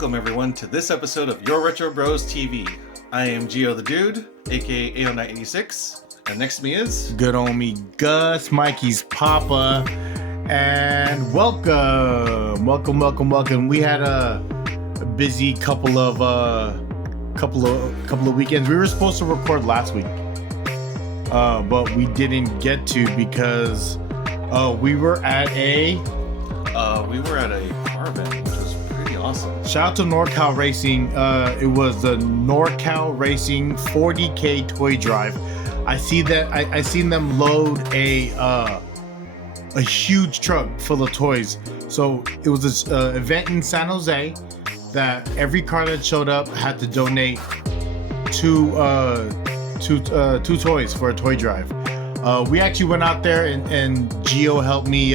Welcome everyone to this episode of Your Retro Bros TV. I am Geo the Dude, aka 80986, and next to me is Good Homie Gus, Mikey's Papa, and welcome. We had a busy couple of weekends. We were supposed to record last week, but we didn't get to because we were at a car event, which was pretty awesome. Shout out to NorCal Racing. It was the NorCal Racing 40K toy drive. I seen them load a huge truck full of toys. So it was this event in San Jose that every car that showed up had to donate two toys for a toy drive. We actually went out there and Geo helped me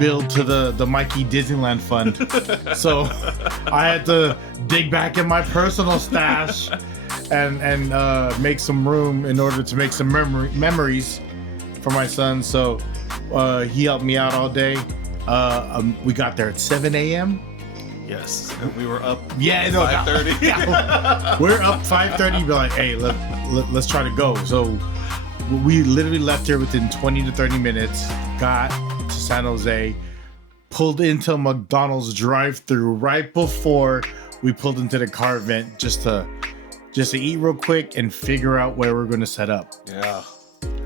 build to the Mikey Disneyland fund. So I had to dig back in my personal stash and make some room in order to make some memories for my son. So he helped me out all day. We got there at 7 a.m. Yes, we were up 5:30. Yeah, we're up 5:30. Be like, hey, let's try to go. So we literally left here within 20 to 30 minutes. Got to San Jose, pulled into McDonald's drive-thru right before we pulled into the car event just to eat real quick and figure out where we're going to set up. Yeah,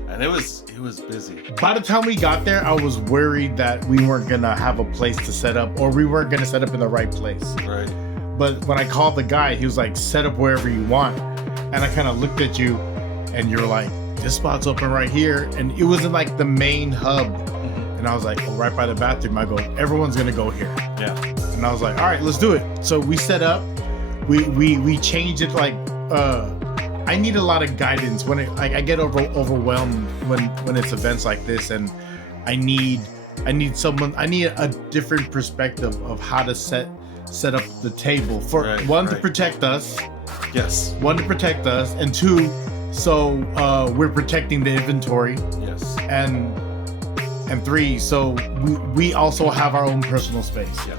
and it was busy. By the time we got there, I was worried that we weren't going to have a place to set up, or we weren't going to set up in the right place. Right. But when I called the guy, he was like, set up wherever you want. And I kind of looked at you and you're like, this spot's open right here. And it wasn't like the main hub. And I was like, oh, right by the bathroom. I go, everyone's going to go here. Yeah. And I was like, all right, let's do it. So we set up, we changed it. Like, I need a lot of guidance when I get overwhelmed when it's events like this. And I need a different perspective of how to set up the table for to protect us. Yes. One, to protect us, and two, so we're protecting the inventory. Yes. And three, so we also have our own personal space. Yeah.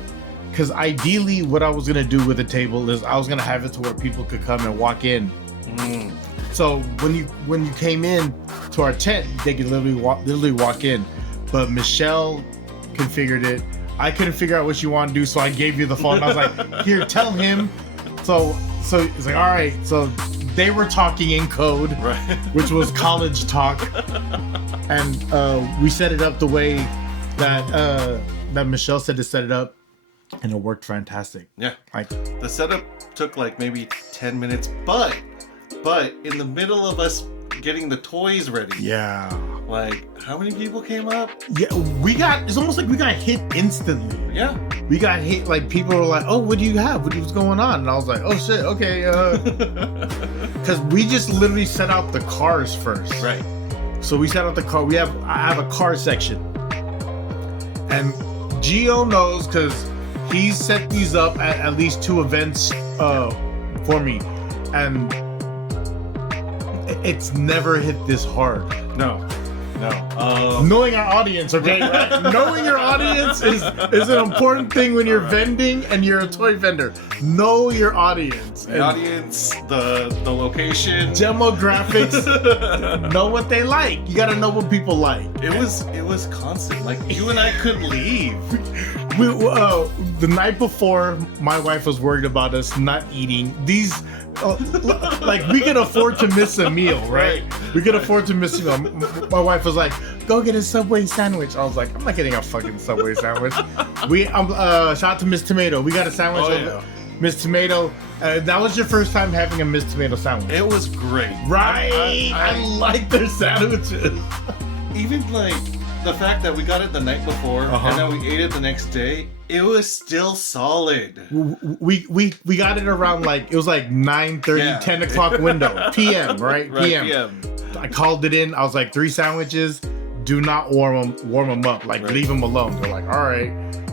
Because ideally, what I was gonna do with the table is I was gonna have it to where people could come and walk in. So when you came in to our tent, they could literally walk in. But Michelle configured it. I couldn't figure out what you want to do, so I gave you the phone. I was like, here, tell him. So it's like, all right. So they were talking in code, right, which was college talk, and we set it up the way that Michelle said to set it up, and it worked fantastic. Yeah, like the setup took like maybe 10 minutes, but in the middle of us getting the toys ready, like how many people came up? Yeah, it's almost like we got hit instantly. Yeah, we got hit. Like people were like, oh, what do you have? What's going on? And I was like, oh shit, okay, because we just literally set out the cars first. Right. So we set out the car. I have a car section, and Geo knows because he set these up at least 2 events for me, and it's never hit this hard. No. Knowing our audience, okay? Right? Knowing your audience is an important thing when you're vending and you're a toy vendor. Know your audience. The audience, the location, demographics. Know what they like. You gotta know what people like. It was constant. Like you and I couldn't leave. The night before, my wife was worried about us not eating these. Like we could afford to miss a meal, right? We could afford to miss a meal. My wife was like, "Go get a Subway sandwich." I was like, "I'm not getting a fucking Subway sandwich." Shout out to Miss Tomato. We got a sandwich. Oh, yeah. Miss Tomato. That was your first time having a Miss Tomato sandwich. It was great, right? I like their sandwiches. Even like the fact that we got it the night before and then we ate it the next day, it was still solid. We got it around it was like 9:30, 10 o'clock window, PM, right? PM. I called it in. I was like, 3 sandwiches. Do not warm them up. Leave them alone. They're like, all right.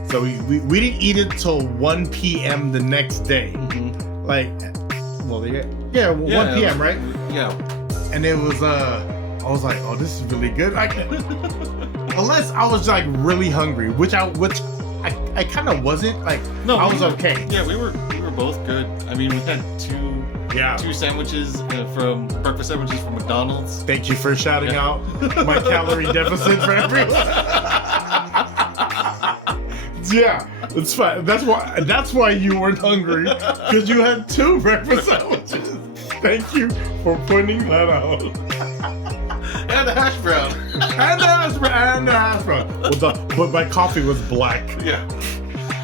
So we didn't eat it till 1 PM the next day. 1 PM, right? Yeah. And it was I was like, oh, this is really good. Unless I was like really hungry, which I I kind of wasn't like. No, I was okay. Yeah, we were both good. I mean, we had two sandwiches from breakfast sandwiches from McDonald's. Thank you for shouting out my calorie deficit for everyone. Yeah, it's fine. That's why you weren't hungry, because you had 2 breakfast sandwiches. Thank you for pointing that out. And a hash brown. And a hash brown. But my coffee was black. Yeah.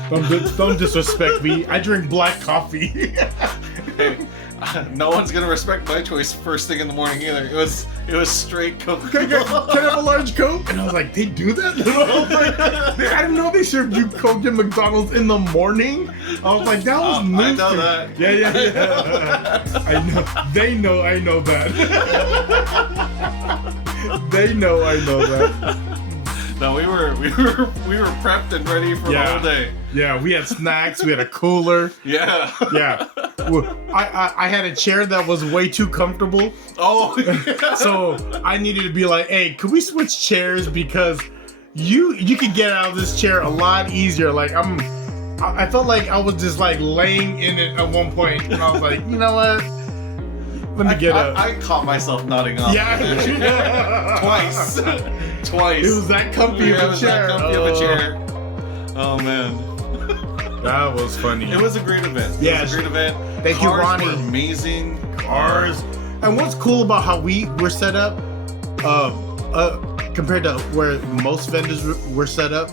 Don't disrespect me. I drink black coffee. Hey, no one's gonna respect my choice first thing in the morning either. It was straight Coke. Can I have a large Coke? And I was like, they do that? I didn't know they served you Coke at McDonald's in the morning. I was like, that was new. I know that. Yeah. I know. They know I know that. They know I know that. No, we were prepped and ready for the whole day. Yeah, we had snacks. We had a cooler. Yeah. I had a chair that was way too comfortable. Oh. Yeah. So I needed to be like, hey, could we switch chairs, because you could get out of this chair a lot easier. Like I felt like I was just like laying in it at one point, and I was like, you know what? Let me get up. I caught myself nodding off. Yeah. Twice. It was that comfy of a chair. Of a chair. Oh man. That was funny. It was a great event. Yeah, it was a great event. Thank you, Cars Ronnie. were amazing Cars. And what's cool about how we were set up, compared to where most vendors were set up,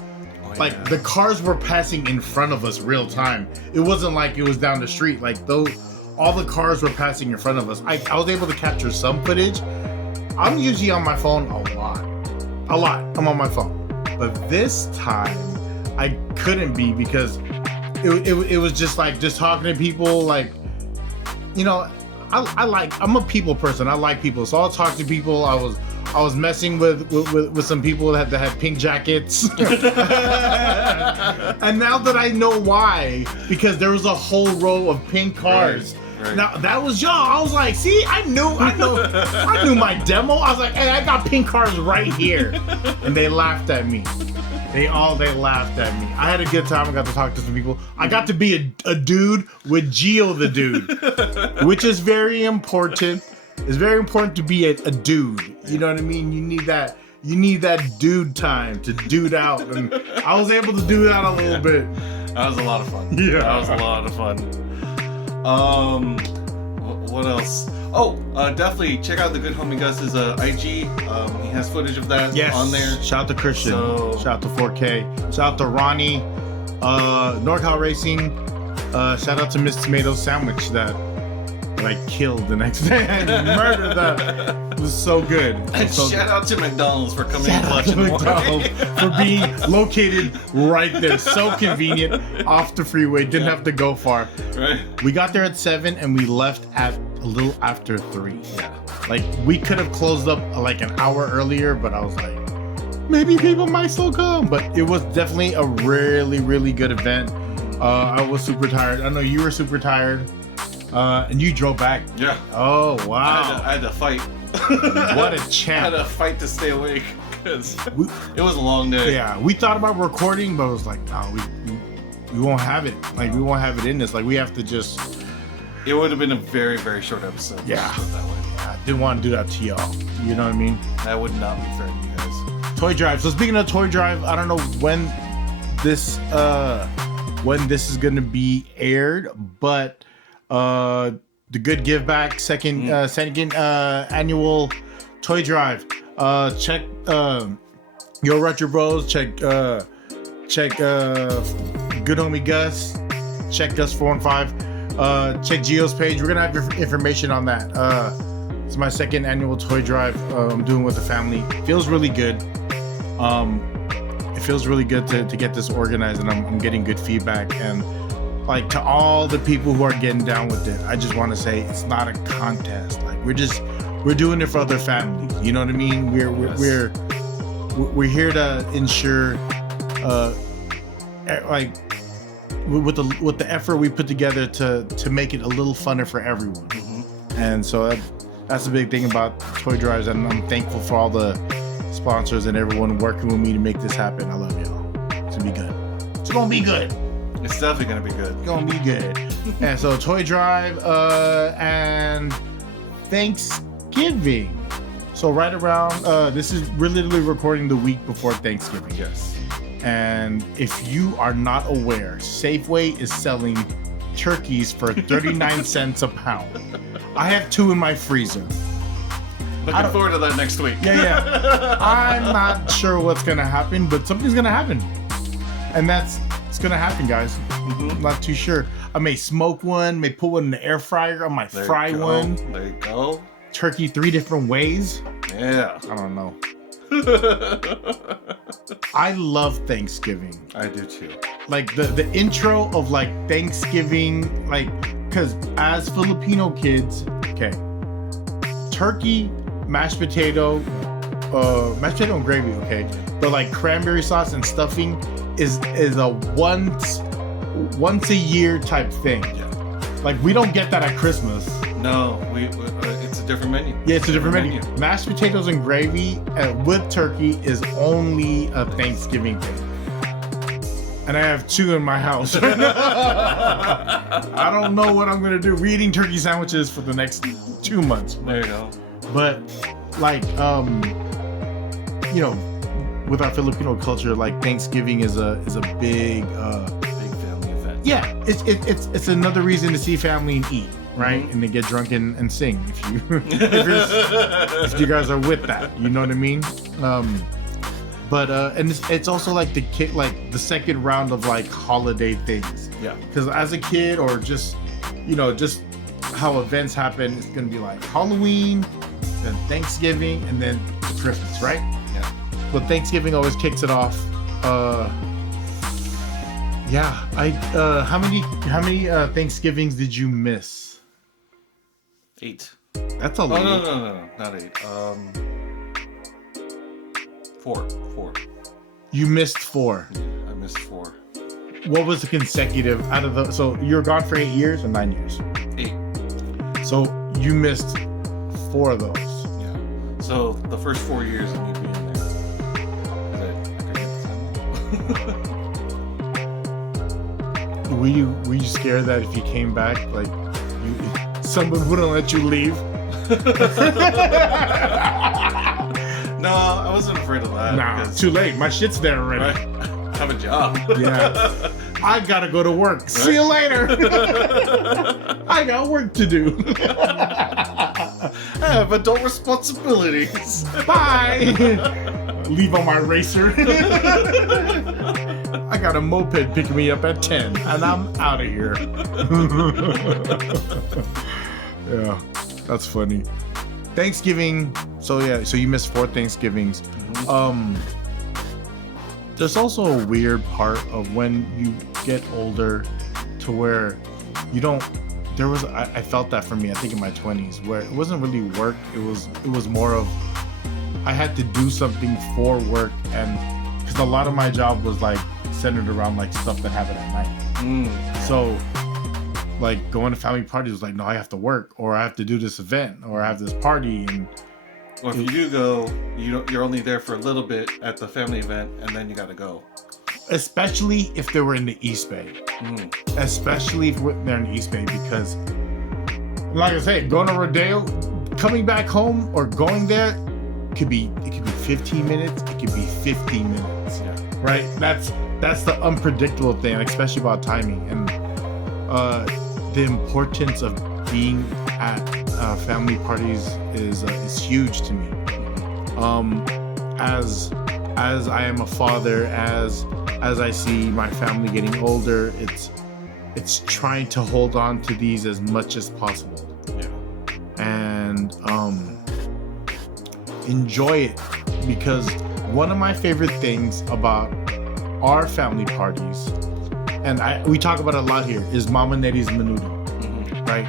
the cars were passing in front of us real time. It wasn't like it was down the street. Like all the cars were passing in front of us. I was able to capture some footage. I'm usually on my phone a lot. I'm on my phone. But this time, I couldn't be, because it was just talking to people, like, you know, I'm a people person. I like people, so I'll talk to people. I was messing with some people that had pink jackets. And now that I know why, because there was a whole row of pink cars. Right. Now that was y'all. I was like, see, I knew my demo. I was like, hey, I got pink cars right here. And they laughed at me. They laughed at me. I had a good time. I got to talk to some people. I got to be a dude with Geo the Dude, which is very important. It's very important to be a dude. You know what I mean? You need that dude time to dude out. And I was able to do that a little bit. That was a lot of fun. Yeah. That was a lot of fun. What else? Oh, definitely check out the Good Homie Gus's IG. He has footage of that on there. Shout out to Christian. Shout out to 4K. Shout out to Ronnie. NorCal Racing. Shout out to Miss Tomato Sandwich that I killed the next day. I murdered that. It was so good. And shout out to McDonald's for coming in clutch. McDonald's for being located right there. So convenient, off the freeway. Didn't have to go far. Right. We got there at 7 and we left at a little after 3. Yeah. Like, we could have closed up like an hour earlier, but I was like, maybe people might still come. But it was definitely a really, really good event. I was super tired. I know you were super tired. And you drove back. Yeah. Oh, wow. I had to fight. What a champ. I had to fight to stay awake, because it was a long day. Yeah, we thought about recording, but it was like, no, we won't have it. Like, we won't have it in this. Like, we have to just... It would have been a very, very short episode. Yeah. I didn't want to do that to y'all. You know what I mean? That would not be fair to you guys. Toy Drive. So speaking of Toy Drive, I don't know when this is going to be aired, but... the Good Give Back second annual toy drive. Check Yo Retro Bros. Check Good Homie Gus. Check Gus415. Check Geo's page. We're gonna have your information on that. It's my second annual toy drive. I'm doing with the family. Feels really good. It feels really good to get this organized, and I'm getting good feedback. And like, to all the people who are getting down with it, I just want to say it's not a contest. Like, we're doing it for other families. You know what I mean? We're here to ensure, like, with the effort we put together to make it a little funner for everyone. Mm-hmm. And so that's the big thing about toy drives, and I'm thankful for all the sponsors and everyone working with me to make this happen. I love y'all. It's gonna be good. It's gonna be good. It's definitely gonna be good. It's gonna be good. And so toy drive and Thanksgiving. So right around we're literally recording the week before Thanksgiving. Yes. And if you are not aware, Safeway is selling turkeys for 39 cents a pound. I have 2 in my freezer. Looking forward to that next week. Yeah. I'm not sure what's gonna happen, but something's gonna happen. And it's gonna happen, guys. Mm-hmm. I'm not too sure. I may smoke one, may put one in the air fryer, I might fry one. There you go. Turkey 3 different ways. Yeah. I don't know. I love Thanksgiving. I do too. Like the intro of like Thanksgiving, like, because as Filipino kids, okay, turkey, mashed potato and gravy, okay, but like cranberry sauce and stuffing is a once a year type thing. Yeah. Like we don't get that at Christmas. No, it's a different menu. Yeah, it's a different menu. Mashed potatoes and gravy with turkey is only a Thanksgiving thing. And I have 2 in my house. I don't know what I'm gonna do. We're eating turkey sandwiches for the next 2 months. There you go. But like with our Filipino culture, like Thanksgiving is a big Big family event. yeah, it's another reason to see family and eat, right? Mm-hmm. And to get drunk and sing if if you guys are with that, you know what I mean? But and it's also like the second round of like holiday things. Yeah. Because as a kid or just how events happen, it's gonna be like Halloween, then Thanksgiving, and then Christmas, right? Yeah. But Thanksgiving always kicks it off. How many Thanksgivings did you miss? 8. That's a lot. No, not 8. 4. You missed 4. Yeah, I missed 4. What was the consecutive out of the? So you're gone for 8 years or 9 years? 8. So you missed 4 of those. Yeah. So the first 4 years of me being there, I could get the time off. Were you scared that if you came back, like someone wouldn't let you leave? No, I wasn't afraid of that. Nah, too late. My shit's there already. Right? I have a job. Yeah. I gotta go to work. Right? See you later. I got work to do. I have adult responsibilities. Bye. Leave on my racer. I got a moped picking me up at 10 and I'm out of here. Yeah, that's funny. Thanksgiving. So you missed 4 Thanksgivings. Mm-hmm. There's also a weird part of when you get older to where you don't. I felt that for me, I think in my 20s, where it wasn't really work. It was more of I had to do something for work, and because a lot of my job was like centered around like stuff that happened at night. So like going to family parties was like, no, I have to work, or I have to do this event, or I have this party. And or if you do go, you're only there for a little bit at the family event, and then you gotta go. Especially if they were in the East Bay. Especially if they're in the East Bay, because like I say, going to Rodeo, coming back home or going there, it could be 15 minutes, it could be 15 minutes. Yeah. Right? That's the unpredictable thing, especially about timing. And the importance of being at family parties is huge to me. As I am a father, as I see my family getting older, it's trying to hold on to these as much as possible. Yeah. And enjoy it, because one of my favorite things about our family parties, and we talk about it a lot here, is Mama Nettie's Menudo, right?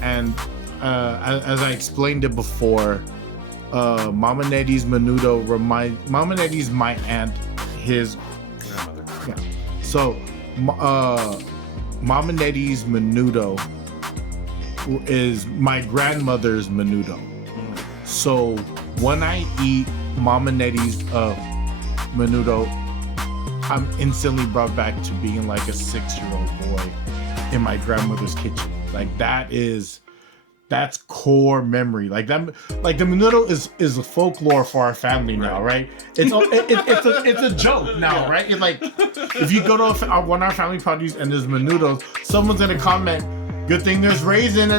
And as I explained it before, Mama Nettie's Menudo Mama Nettie's my aunt, his grandmother. Yeah. So Mama Nettie's Menudo is my grandmother's Menudo. So when I eat Mama Nettie's Menudo, I'm instantly brought back to being like a 6-year-old boy in my grandmother's kitchen. Like that's core memory. Like that, like the Menudo is a folklore for our family now, right? It's a joke now, right? It's like if you go to one of our family parties and there's Menudos, someone's gonna comment, "Good thing there's raisins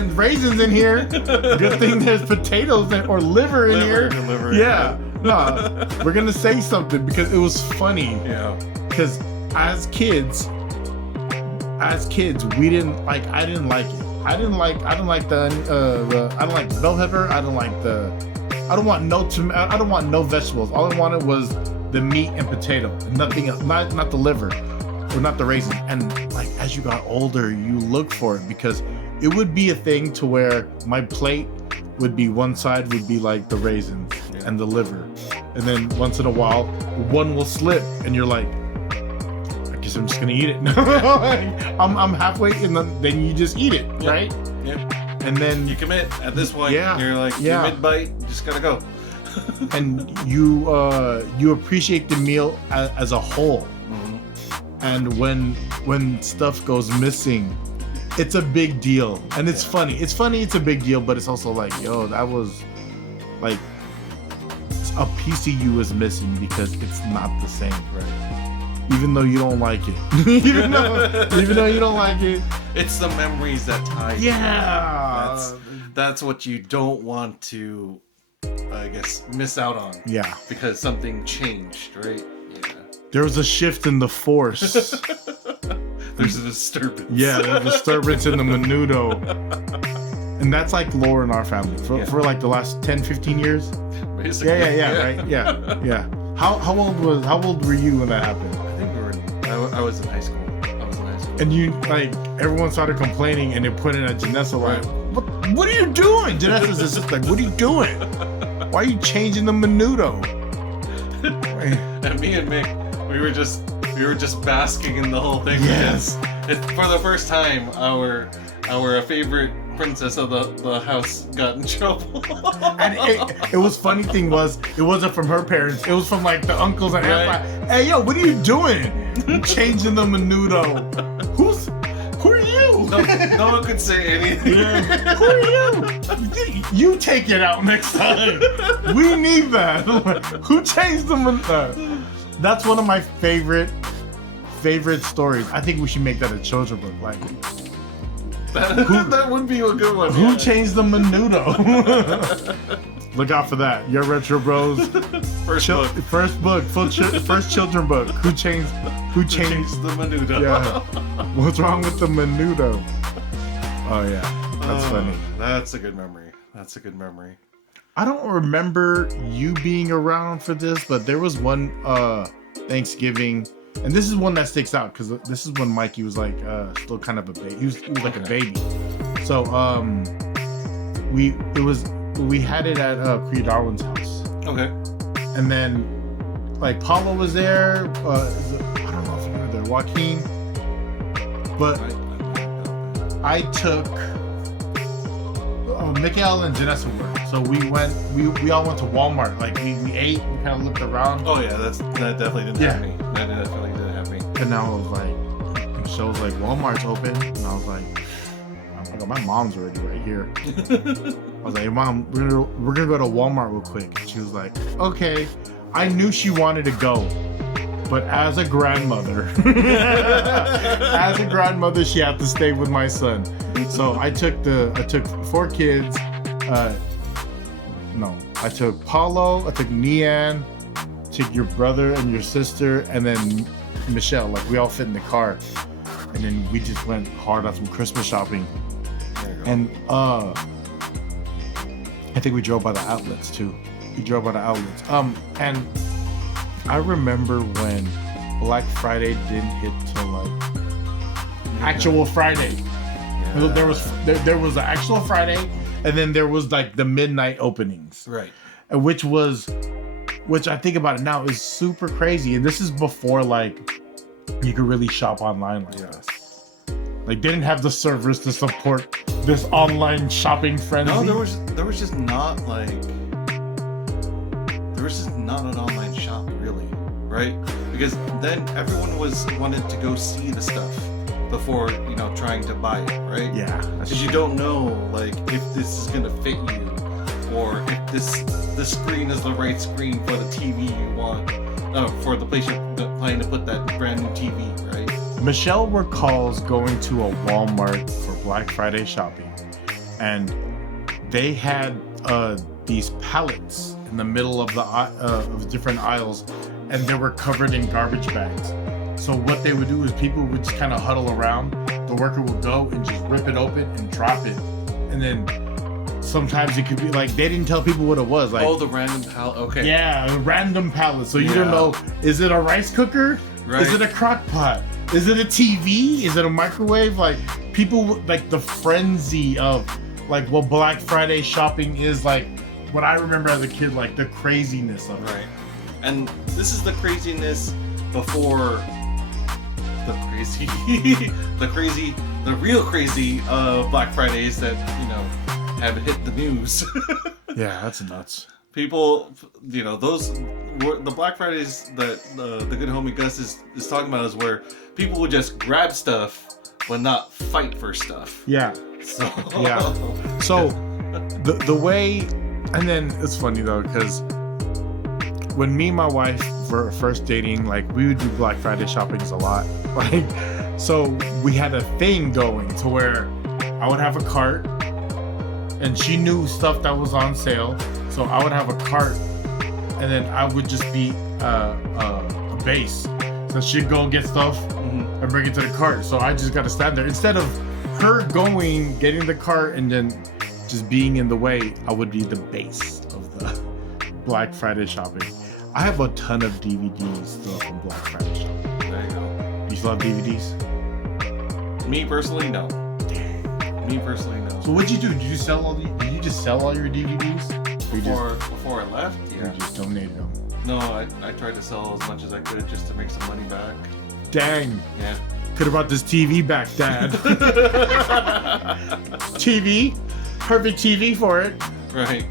in here. Good thing there's potatoes or liver in here." Yeah, no, we're gonna say something because it was funny. Yeah, because as kids, we didn't like. I didn't like it. I don't like bell pepper. I don't want no vegetables. All I wanted was the meat and potato, and nothing else. Not the liver, or not the raisins. And like as you got older, you look for it because it would be a thing to where my plate would be one side would be like the raisins and the liver, and then once in a while one will slip, and you're like, I'm just gonna eat it. I'm halfway, and then you just eat it, right? Yeah. And then you commit at this point. Yeah. You're like, you're mid-bite, you just gotta go. And you appreciate the meal as a whole. Mm-hmm. And when stuff goes missing, it's a big deal, and it's funny. It's funny. It's a big deal, but it's also like, yo, that was like a piece of you is missing because it's not the same, right? Even though you don't like it. even though you don't like it. It's the memories that tie you. Yeah. That's what you don't want to, I guess, miss out on. Yeah. Because something changed, right? Yeah. There was a shift in the force. There's a disturbance. Yeah, there's a disturbance in the Menudo. And that's like lore in our family. For like the last 10, 15 years. Basically. Yeah, right? Yeah. How old were you when that happened? I was in high school. And you, like, everyone started complaining, and they put in a Janessa like, what are you doing? Janessa's just like, what are you doing? Why are you changing the Menudo? And me and Mick, we were just basking in the whole thing. Yes. For the first time, our favorite princess of the house got in trouble. And it was funny thing was, it wasn't from her parents. It was from like the uncles and aunts. Like, hey, yo, what are you doing? You changing the Menudo. Who are you? No one could say anything. Yeah. Who are you? You take it out next time. We need that. Who changed the Menudo? That's one of my favorite stories. I think we should make that a children's book. Like, that would be a good one. Who changed the Menudo? Look out for that. Your Retro Bros. First book. First children book. Who changed the Menudo? Yeah. What's wrong with the Menudo? Oh yeah, that's funny. That's a good memory. I don't remember you being around for this, but there was one Thanksgiving. And this is one that sticks out because this is when Mikey was like still kind of a baby. He was like a baby. So we had it at Priya Darwin's house. Okay. And then like Paulo was there. I don't know if you were there, Joaquin. But I took Mikael and Janessa were. So we all went to Walmart. Like we ate, we kind of looked around. Oh yeah, that definitely didn't have me. That definitely didn't have me. And now I was like, Michelle was like, Walmart's open, and I was like, my mom's already right here. I was like, hey, Mom, we're gonna go to Walmart real quick. And she was like, okay. I knew she wanted to go, but as a grandmother, she had to stay with my son. So I took 4 kids. I took Paulo, I took Nian, took your brother and your sister, and then Michelle. Like we all fit in the car, and then we just went hard on some Christmas shopping. And I think we drove by the outlets too. And I remember when Black Friday didn't hit till like actual Friday. Yeah. There was an actual Friday, and then there was like the midnight openings, right? And which I think about it now is super crazy. And this is before like you could really shop online like this. Like they didn't have the servers to support this online shopping frenzy. No, there was just not an online shop really. right? Because then everyone wanted to go see the stuff before, you know, trying to buy it, right? Yeah. Because you don't know, like, if this is gonna fit you, or if the screen is the right screen for the TV you want, for the place you're planning to put that brand new TV, right? Michelle recalls going to a Walmart for Black Friday shopping, and they had these pallets in the middle of the of different aisles, and they were covered in garbage bags. So what they would do is people would just kind of huddle around. The worker would go and just rip it open and drop it, and then sometimes it could be like they didn't tell people what it was. Like, oh, the random pallet. Okay. Yeah, a random pallet. So you don't know, is it a rice cooker? Right. Is it a crock pot? Is it a TV? Is it a microwave? Like, people, like, the frenzy of like what Black Friday shopping is, like what I remember as a kid, like the craziness of it. Right. And this is the craziness before the crazy, the real crazy Black Fridays that, you know, have hit the news. Yeah, that's nuts. People, you know, those were the Black Fridays that the Good Homie Gus is talking about, is where people would just grab stuff but not fight for stuff. Yeah. So yeah. So the way, and then it's funny though, because when me and my wife were first dating, like, we would do Black Friday shoppings a lot. Like, so we had a thing going to where I would have a cart, and she knew stuff that was on sale, so I would have a cart, and then I would just be a base. So she'd go and get stuff and bring it to the cart. So I just got to stand there. Instead of her going, getting the cart, and then just being in the way, I would be the base of the Black Friday shopping. I have a ton of DVDs still from Black Friday shopping. There you go. You still have DVDs? Me personally, no. Dang. Me personally, no. So what'd you do? Did you sell all did you just sell all your DVDs? Before I left, You just donated them. No, I tried to sell as much as I could just to make some money back. Dang. Yeah. Could have brought this TV back, Dad. TV? Perfect TV for it. Right.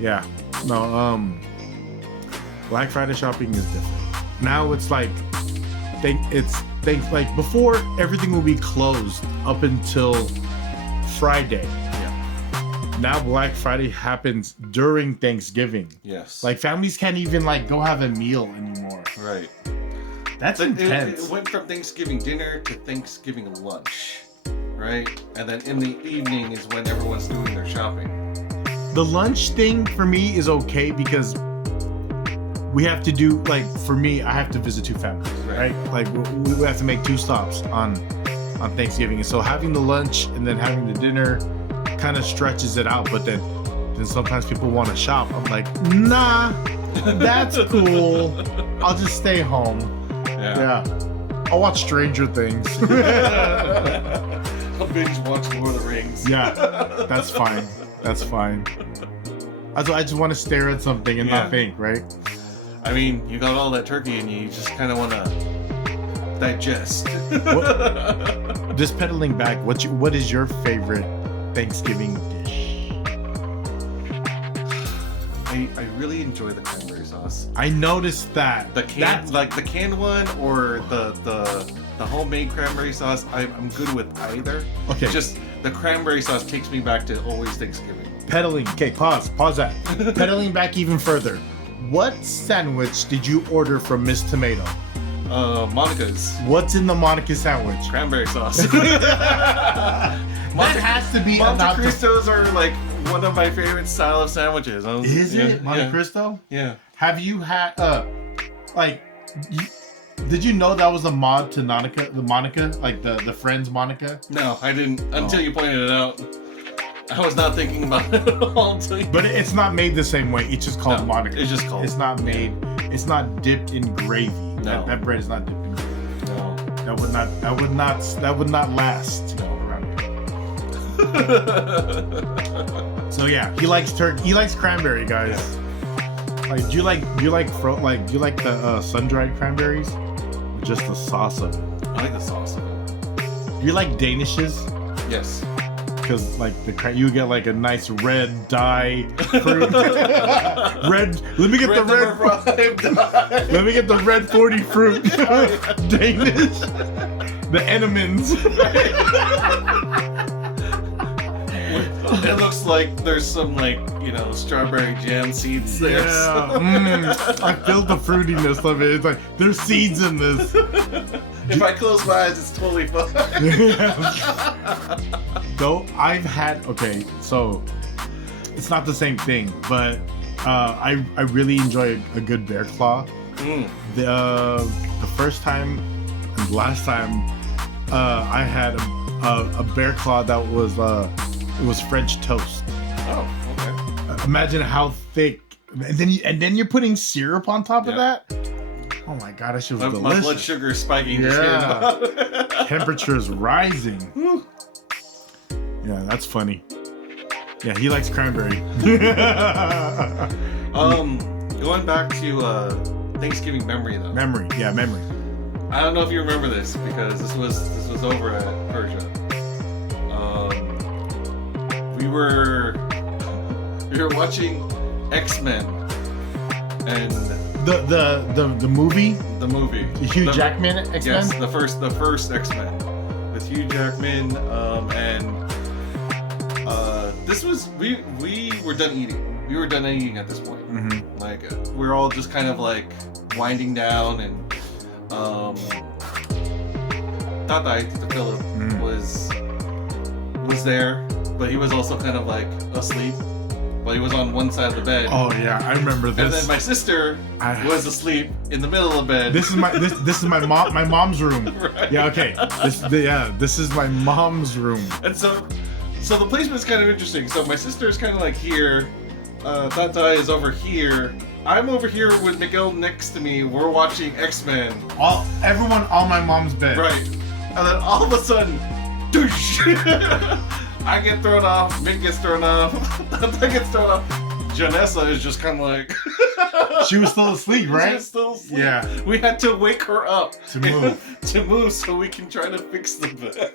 Yeah. No, Black Friday shopping is different. Now it's like, like before, everything will be closed up until Friday. Yeah. Now Black Friday happens during Thanksgiving. Yes. Like, families can't even like go have a meal anymore. Right. That's intense. It went from Thanksgiving dinner to Thanksgiving lunch, right? And then in the evening is when everyone's doing their shopping. The lunch thing for me is okay because we have to do, like, for me, I have to visit two families, right? Like, we have to make 2 stops on Thanksgiving. And so having the lunch and then having the dinner kind of stretches it out. But then sometimes people want to shop. I'm like, nah, that's cool. I'll just stay home. Yeah. I'll watch Stranger Things. I'll binge watch Lord of the Rings. Yeah, that's fine. That's fine. I just want to stare at something and not think, right? I mean, you got all that turkey and you just kind of want to digest. Just pedaling back, what is your favorite Thanksgiving dish? I really enjoy the cranberry sauce. I noticed that. The canned one or the homemade cranberry sauce. I'm good with either. Okay. Just the cranberry sauce takes me back to always Thanksgiving. Pedaling. Okay, pause that. Pedaling back even further. What sandwich did you order from Miss Tomato? Monica's. What's in the Monica sandwich? Cranberry sauce. That has to be Monte Cristos are like one of my favorite style of sandwiches. Is it Monte Cristo? Yeah. Have you had did you know that was a mod to Monica, like the Friends Monica? No, I didn't until you pointed it out. I was not thinking about it at all until you... But it's not made the same way. It's just called Monica. It's just called. It's not made. It's not dipped in gravy. No. That bread is not dipped in gravy. No. That would not last around here. So yeah, he likes turkey. He likes cranberry, guys. Yeah. Like, do you like the sun-dried cranberries? Or just the sauce of it? I like the sauce of it. Do you like Danishes? Yes. because like you get like a nice red dye fruit. Red. Let me get the red. Let me get the red 40 fruit. Danish. The Ennemans. It looks like there's some like, you know, strawberry jam seeds there. Yeah. I feel the fruitiness of it. It's like there's seeds in this. If I close my eyes, it's totally fine. Though I've had, okay, so it's not the same thing, but I really enjoy a good bear claw. The first time and last time I had a bear claw that was it was French toast. Oh, okay. Imagine how thick, and then you're putting syrup on top of that. Oh my god, that shit was delicious. My blood sugar is spiking. Yeah. Temperature is rising. Yeah, that's funny. Yeah, he likes cranberry. Going back to Thanksgiving memory though. Memory. I don't know if you remember this because this was over at Persia. We were watching X-Men and the movie. The movie. Hugh Jackman X-Men. Yes, the first X-Men with Hugh Jackman. And this was we were done eating. We were done eating at this point. Mm-hmm. Like we're all just kind of like winding down, and Tatai, the Philip, was there, but he was also kind of like asleep. But he was on one side of the bed. Oh yeah, I remember this. And then my sister was asleep in the middle of the bed. This is my mom's room. Right. Yeah, okay. This is my mom's room. And so the placement's kind of interesting. So my sister is kind of like here. Tata is over here. I'm over here with Miguel next to me. We're watching X-Men. Everyone on my mom's bed. Right. And then all of a sudden, douche. I get thrown off, Mick gets thrown off, Tata gets thrown off. Janessa is just kind of like... She was still asleep, right? She was still asleep. Yeah. We had to wake her up to move so we can try to fix the bed.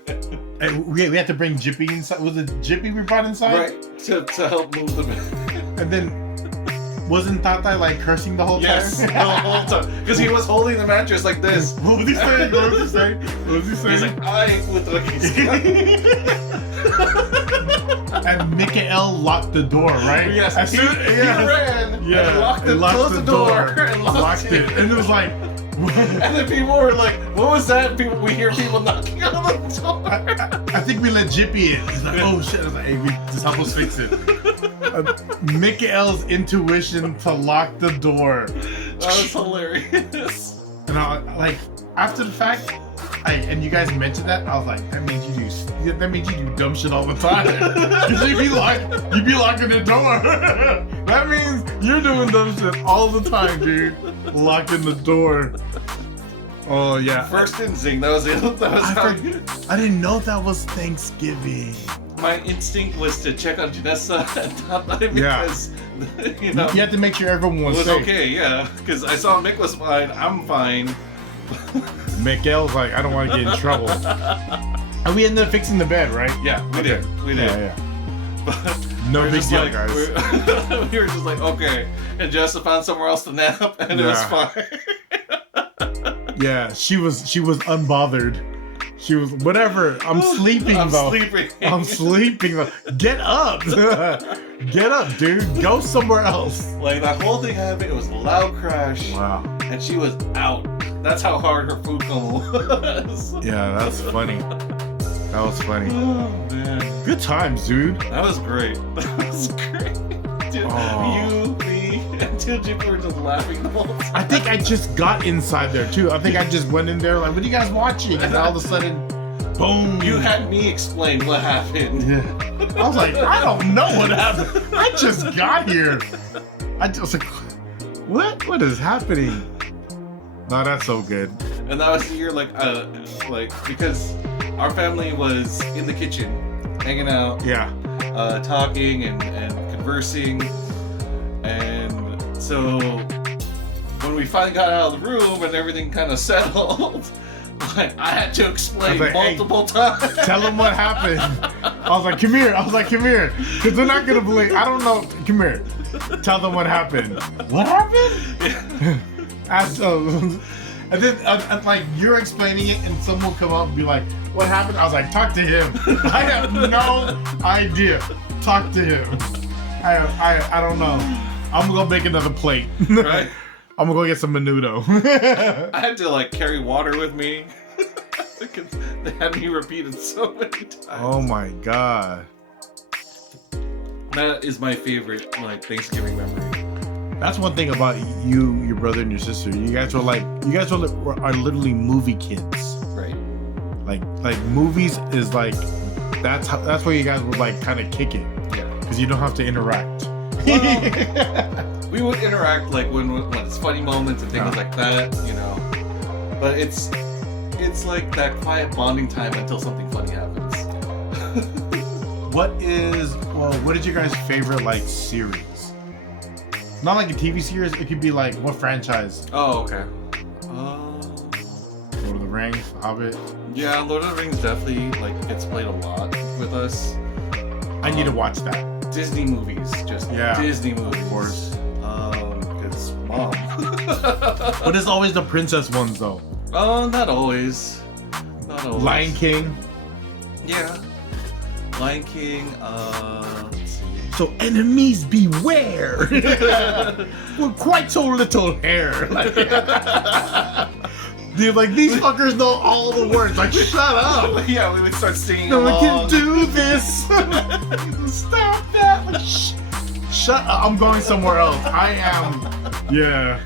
And we had to bring Jippy inside. Was it Jippy we brought inside? Right, to help move the bed. And then, wasn't Tata like cursing the whole time? Yes, the whole time. Because he was holding the mattress like this. What was he saying? He's like, I put the And Mikael locked the door, right? Yes, he ran and closed the door and locked it. And it was like... And then people were like, what was that? We hear people knocking on the door. I think we let Jippy in. He's like, oh shit. I was like, hey, just help us fix it. Mikael's intuition to lock the door. That was hilarious. And after the fact, and you guys mentioned that, I was like, that means you do dumb shit all the time. Cause you be locking the door. That means you're doing dumb shit all the time, dude. Locking the door. Oh yeah. First instinct. That was it. I didn't know that was Thanksgiving. My instinct was to check on Janessa and Tata because you know you had to make sure everyone was safe. Okay. Yeah, because I saw Mick was fine. I'm fine. Mikael's like, I don't want to get in trouble. And we ended up fixing the bed, right? Yeah, we did. We did. Yeah. But no big deal, guys. We were just like, okay. And Jessa found somewhere else to nap, and it was fine. Yeah, she was unbothered. She was, whatever, I'm sleeping though. I'm sleeping though. Get up. Get up, dude. Go somewhere else. Like, that whole thing happened, it was a loud crash. Wow. And she was out. That's how hard her food coma was. Yeah, that's funny. That was funny. Oh, man. Good times, dude. That was great. That was great. Dude, you, me, and Jippy were just laughing the whole time. I think I just got inside there, too. I think I just went in there like, what are you guys watching? And all of a sudden, boom. You had me explain what happened. Yeah. I was like, I don't know what happened. I just got here. I was like, what is happening? No, that's so good. And that was the year, like because our family was in the kitchen, hanging out, talking and conversing, and so when we finally got out of the room and everything kind of settled, I had to explain like, multiple times. Tell them what happened. I was like, come here. Because they're not gonna believe. I don't know. Come here. Tell them what happened. What happened? And then like you're explaining it, and someone will come up and be like, "What happened?" I was like, "Talk to him." I have no idea. Talk to him. I don't know. I'm gonna go make another plate. Right. I'm gonna go get some Menudo. I had to like carry water with me because they had me repeat it so many times. Oh my god. That is my favorite like Thanksgiving memory. That's one thing about you, your brother, and your sister. You guys are literally movie kids. Right. Like movies is like that's where you guys would like kind of kick it. Yeah. Because you don't have to interact. Well, we would interact like when it's funny moments and things like that, you know. But it's like that quiet bonding time until something funny happens. What is your guys' favorite like series? Not like a TV series. It could be like what franchise? Oh, okay. Lord of the Rings, Hobbit. Yeah, Lord of the Rings definitely like gets played a lot with us. I need to watch that. Disney movies, just Disney movies. Of course. Because mom. But it's always the princess ones though. Oh, not always. Not always. Lion King. Yeah. Lion King. Let's see. So enemies beware. With quite so little hair. Dude, like these fuckers know all the words. Like, shut up. Yeah, we would start singing No along. one can do this. Stop that. Like, shut up. I'm going somewhere else. I am. Yeah.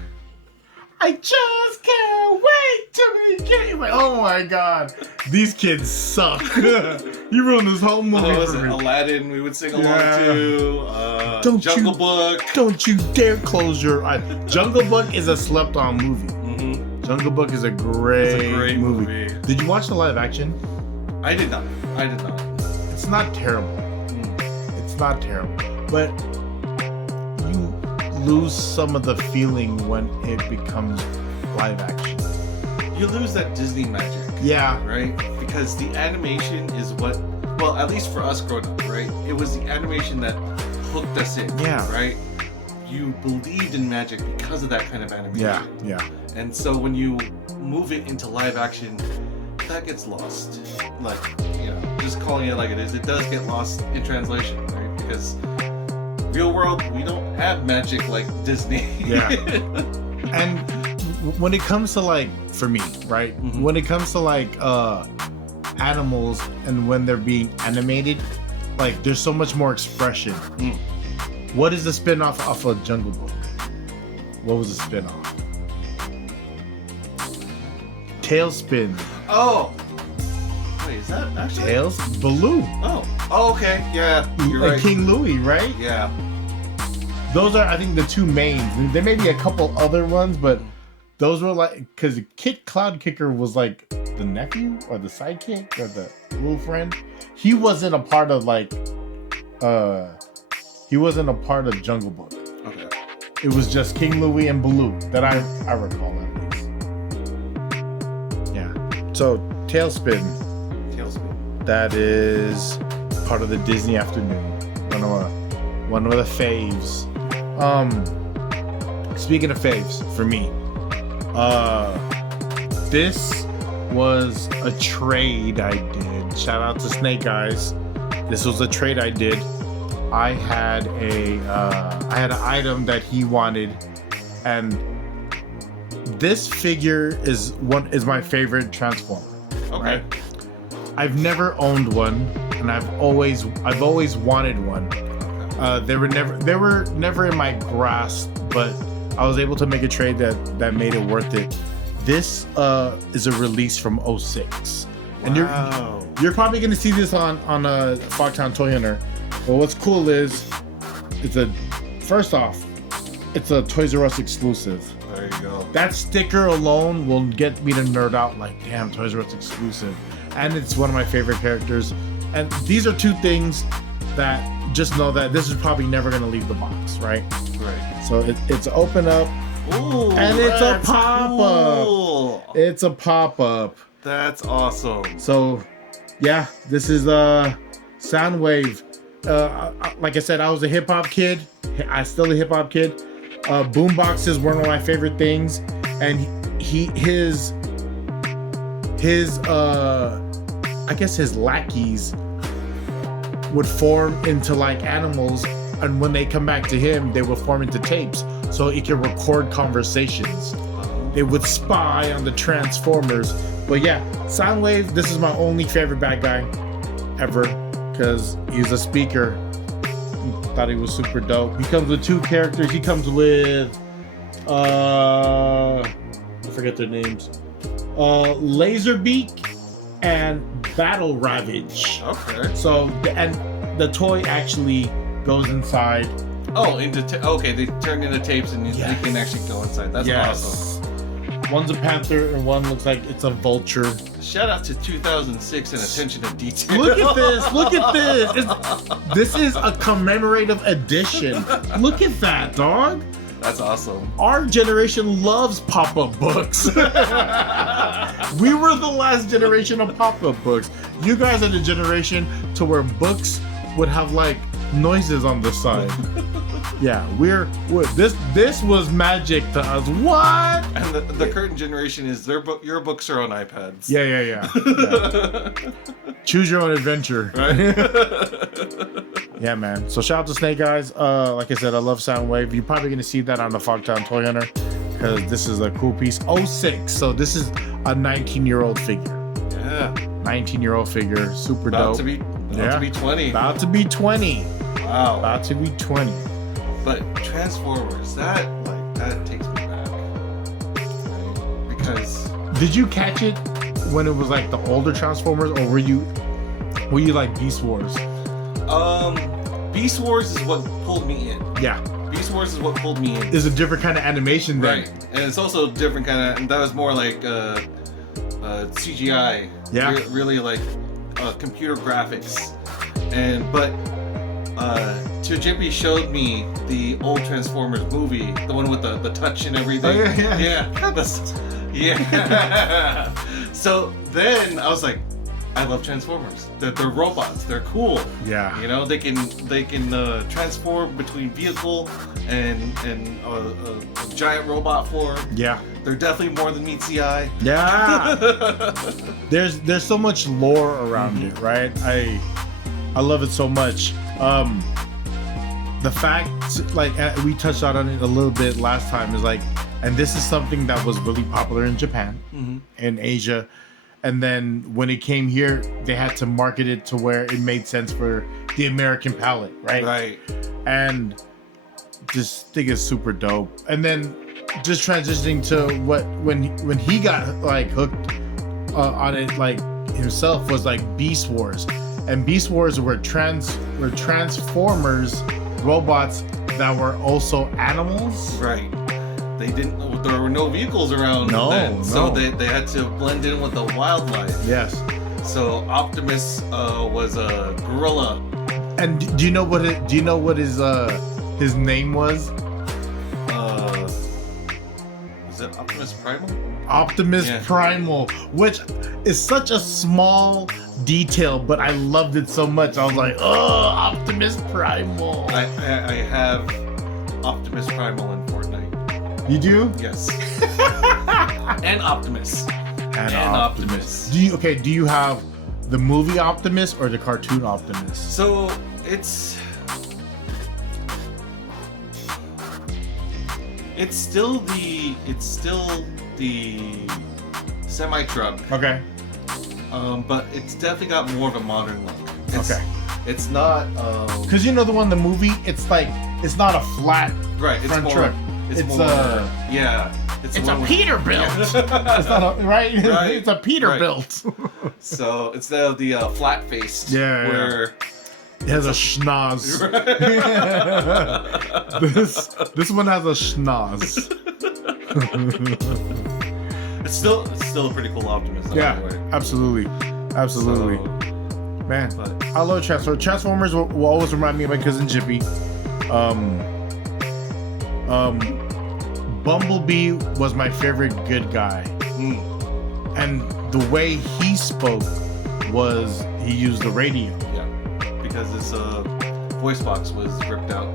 I just can't wait to begin. Like, oh my god. These kids suck. You ruined this whole movie for me. Aladdin, we would sing along to. Jungle Book. Don't you dare close your eyes. Jungle Book is a slept-on movie. Mm-hmm. Jungle Book is a great movie. Did you watch the live action? I did not. It's not terrible. It's not terrible. But you lose some of the feeling when it becomes live action. You lose that Disney magic. Yeah. Right? Because the animation is what, well, at least for us growing up, right? It was the animation that hooked us in. Yeah. Right? You believed in magic because of that kind of animation. Yeah. And so when you move it into live action, that gets lost. Like, you know, just calling it like it is, it does get lost in translation, right? Because real world, we don't have magic like Disney. Yeah. And when it comes to like, for me, right? Mm-hmm. When it comes to like animals and when they're being animated, like there's so much more expression. Mm. What is the spin-off off of Jungle Book? What was the spin-off? Tailspin. Oh. Wait, is that actually? Baloo. Oh, okay. Yeah, you're right. King Louie, right? Yeah. Those are, I think, the two mains. There may be a couple other ones, but those were like, because Kid Cloud Kicker was like the nephew or the sidekick or the little friend. He wasn't a part of like, he wasn't a part of Jungle Book. Okay. It was just King Louie and Baloo that I recall at least. Yeah. So Tailspin. That is part of the Disney Afternoon. One of the faves. Speaking of faves, for me, this was a trade I did. Shout out to Snake Eyes. This was a trade I did. I had an item that he wanted, and this figure is my favorite Transformer. Okay. Right? I've never owned one, and I've always wanted one. They were never in my grasp, but I was able to make a trade that made it worth it. This is a release from 06. And you're probably gonna see this on Fogtown Toy Hunter. But what's cool is first off, it's a Toys R Us exclusive. There you go. That sticker alone will get me to nerd out like, damn, Toys R Us exclusive. And it's one of my favorite characters. And these are two things that just know that this is probably never gonna leave the box, right? Right. So it's open up. Ooh, and it's a pop-up. It's a pop-up. That's awesome. So, yeah, this is Soundwave. Like I said, I was a hip hop kid. I still a hip hop kid. Boombox is one of my favorite things, and his I guess his lackeys would form into like animals, and when they come back to him, they would form into tapes so he can record conversations. They would spy on the Transformers. But yeah, Soundwave, this is my only favorite bad guy ever, because he's a speaker. Thought he was super dope. He comes with two characters. He comes with I forget their names. Laserbeak and Battle Ravage. Okay. So and the toy actually goes inside. Oh, okay, they turn into tapes and they can actually go inside. That's awesome. One's a panther and one looks like it's a vulture. Shout out to 2006 and attention to detail. Look at this! Look at this! This is a commemorative edition. Look at that, dog. That's awesome. Our generation loves pop-up books. We were the last generation of pop-up books. You guys are the generation to where books would have like noises on the side. Yeah, we're this was magic to us. What? And the current generation is your books are on iPads. Yeah. Choose your own adventure. Right? Yeah, man. So shout out to Snake Eyes. Like I said, I love Soundwave. You're probably gonna see that on the Fogtown Toy Hunter because this is a cool piece. 06. So this is a 19-year-old figure. Yeah. 19-year-old figure. Super dope. About to be 20. About to be 20. Wow. About to be 20. But Transformers, that takes me back. Right? Because did you catch it when it was like the older Transformers, or were you like Beast Wars? Beast Wars is what pulled me in. Yeah. Beast Wars is what pulled me in. There's a different kind of animation then. Right. And it's also different kind of, and that was more like CGI. Yeah. Really like computer graphics. But Jippy showed me the old Transformers movie, the one with the touch and everything. Oh, yeah. Yeah. So then I was like, I love Transformers. They're robots. They're cool. Yeah. You know, they can transform between vehicle and a giant robot form. Yeah. They're definitely more than meets the eye. Yeah. There's so much lore around it, right? I love it so much. The fact, like we touched on it a little bit last time, is like, and this is something that was really popular in Japan, in Asia, and then when it came here, they had to market it to where it made sense for the American palate, right? Right. And this thing is super dope. And then just transitioning to when he got like hooked on it, like himself, was like Beast Wars. And Beast Wars were Transformers robots that were also animals. Right. There were no vehicles around then, so they had to blend in with the wildlife. Yes. So Optimus was a gorilla. And do you know what his name was? Is it Optimus Primal? Optimus Primal, which is such a small detail, but I loved it so much. I was like, oh, Optimus Primal. I have Optimus Primal in Fortnite. You do? Yes. And Optimus. And Optimus. Do you have the movie Optimus or the cartoon Optimus? So it's still the semi truck. Okay. But it's definitely got more of a modern look. It's not because the one in the movie, it's like it's not a flat front truck. It's more, It's a Peterbilt. It's not right. It's a Peterbilt. So instead of the flat faced, where it has a schnoz. This one has a schnoz. It's still a pretty cool Optimus. Yeah, absolutely. Man, I love Transformers. Transformers will always remind me of my cousin Jippy. Bumblebee was my favorite good guy. And the way he spoke was he used the radio. Yeah, because his voice box was ripped out.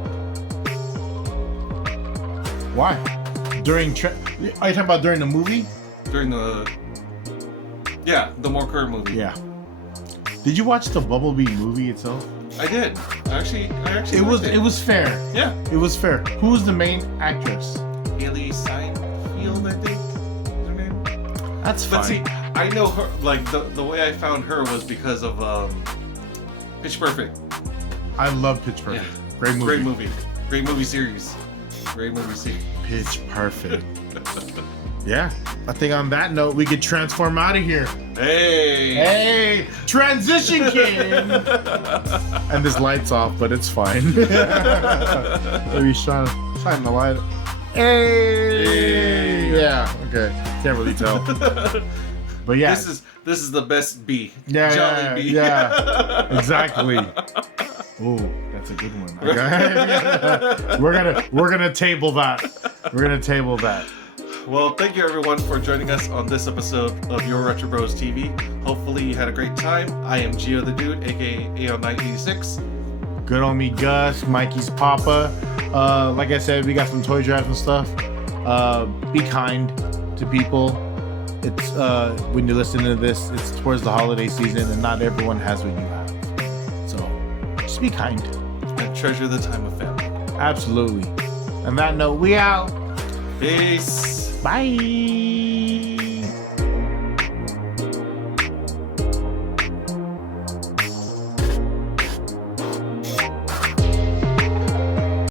Why? Are you talking about during the movie? During the more current movie. Yeah. Did you watch the Bumblebee movie itself? I did. I actually. It was fair. Yeah. It was fair. Who's the main actress? Haley Steinfeld, I think. Is her name? That's fine. But see, I know her. Like the way I found her was because of Pitch Perfect. I love Pitch Perfect. Yeah. Great movie. Great movie. Great movie series. Great movie series. Pitch Perfect. Yeah. I think on that note, we could transform out of here. Hey! Transition king! And this light's off, but it's fine. Maybe shine the light. Hey! Yeah, okay. Can't really tell. But yeah. This is the best B. Yeah, Jolly B. Yeah. Exactly. Oh, that's a good one. Okay. We're gonna table that. We're gonna table that. Well, thank you everyone for joining us on this episode of Your Retro Bros TV. Hopefully you had a great time. I am Geo the Dude, aka AO986. Good Homie Gus, Mikey's Papa. Like I said, we got some toy drives and stuff. Be kind to people. It's when you're listening to this, it's towards the holiday season, and not everyone has what you have. So just be kind and treasure the time of family. Absolutely. On that note, we out. Peace. Bye.